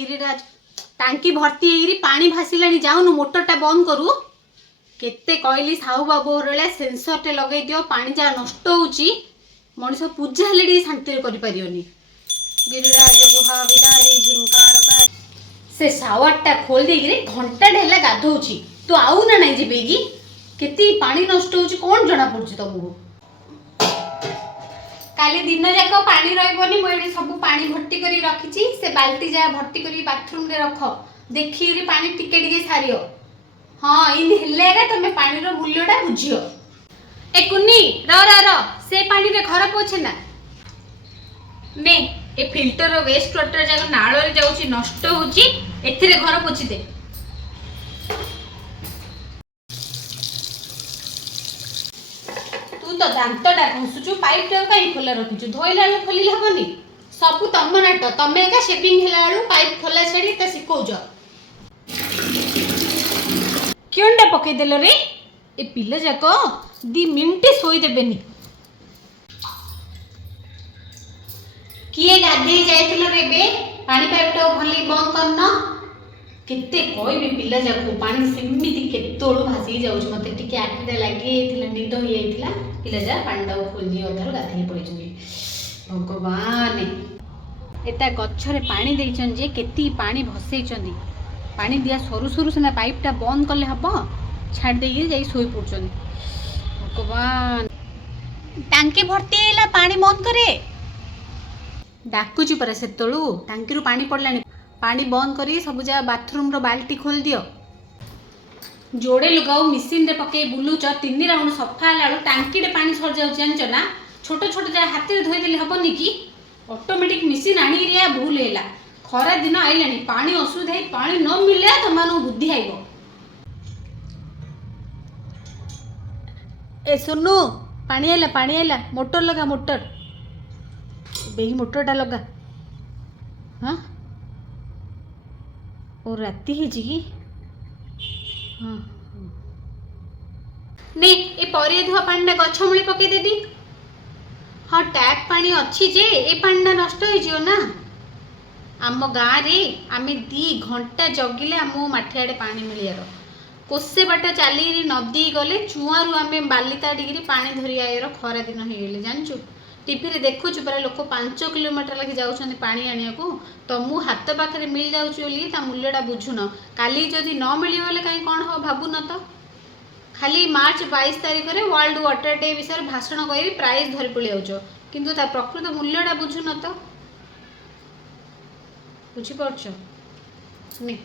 गिरिराज टांकी भर्ती होगी पानी भासिला जाऊनु मोटरटा बंद करू केते कहली साहू बाबू रे सेंसरटे लगे दियो पानी जहाँ नष्ट होची मनीष पूजा हेले शांति करिपारियोनी गिरिराज गुहा बिदारी झिंकार का से सावरटा खोल देगी घंटा ढेला गाधोची तो आउ ना नहीं जेबेगी केते पानी नष्ट होची कौन जना पड़ुची तुमको काली दिन जाक पानी रही मुझे सब पानी भर्ती कर रखी से बाल्टी जा भर्ती कर बाथरूम रे रख देखिए पानी टिके टिके सारियो हाँ इन हेलेगा तुम पानी रो मूल्यटा बुझियो ए कुन्नी र से पानी रे घर पोछे ना ने ए फिल्टर रो वेस्ट वाटर जाक नाल रे जाउची नष्ट होची एथिरे घर पोछि दे तू तो दांतटा घसुचु पाइपटा कहीं खोला रखिचु धोइला लो खोली हबनी सब तम नाट तमे का शेपिंग हेला लो पाइप खोला छड़ी त सिकोज क्योंडा पके देलो रे ए पिल्ला जाको 2 मिनिट सोई देबेनी किए गाधे जाइतिलो रे बे पानी पाइपटा भली बंद करना केते कहबी पिल्ला जाको पानी सेमिति केतोळु भासी जाउछ मते टिके आखिटा लागि एथिला निद होई आइथिला पिल्ला जा पांडा खोली अधर गाधे पड़िछुनी भगवान एटा गच्छरे पानी देइछन जे केती पानी भसेइछन पानी दिया सरू सरू सेना पाइपटा बंद करले हबो छाड़ देई जाई सोई पड़छन भगवान टांकी भर्ती हैला पानी बंद करे डाकुची पर सेतळु टांकी रु पानी पड़लानी पानी बंद करी सब जा बाथरूम रो बाल्टी खोल दियो जोड़े लुगाओ मिसिन रे पके बुलुच 3 राउंड सफा लालु टांकी रे पानी सर जाउ जानछ ना छोट छोट जा हाथ रे धोई देले हबनी की ऑटोमेटिक मिसिन आनी रिया भूल हैला खरा दिन आइलानी पानी असुविधा है पानी न मिले तमानु बुद्धि आइबो ए सुनु पानी आइला मोटर लगा मोटर बेही मोटरटा लगा हाँ और राती है जी हाँ नहीं ए परिया धुआ पानी गछ मूली पके देदी हाँ टैप पानी अच्छी जे ए पानी नष्ट हो जियो ना आम गाँव में आम 2 घंटा जगिले आम माठियाड़े पानी मिलियार कोसे बाटा चली नदी गले चुआरू आम बालिता डिग्री पानी धरी आयर खरा दिन हो गले जानचु टीवी रे देखुछु पर लोक 5 किलोमीटर लगे जाउछन पानी आनिया को तो मु हाथ पाखरे मिल जाउछु बोली ता मूल्यटा बुझुन काली जदी न मिली बोले काई कोन हो भाबु न तो खाली मार्च 22 तारिख रे वर्ल्ड वाटर डे विषय भाषण करी प्राइज धरि पळि आउछो किंतु ता प्रकृत मूल्यटा बुझुन तो बुझी पड़छ ने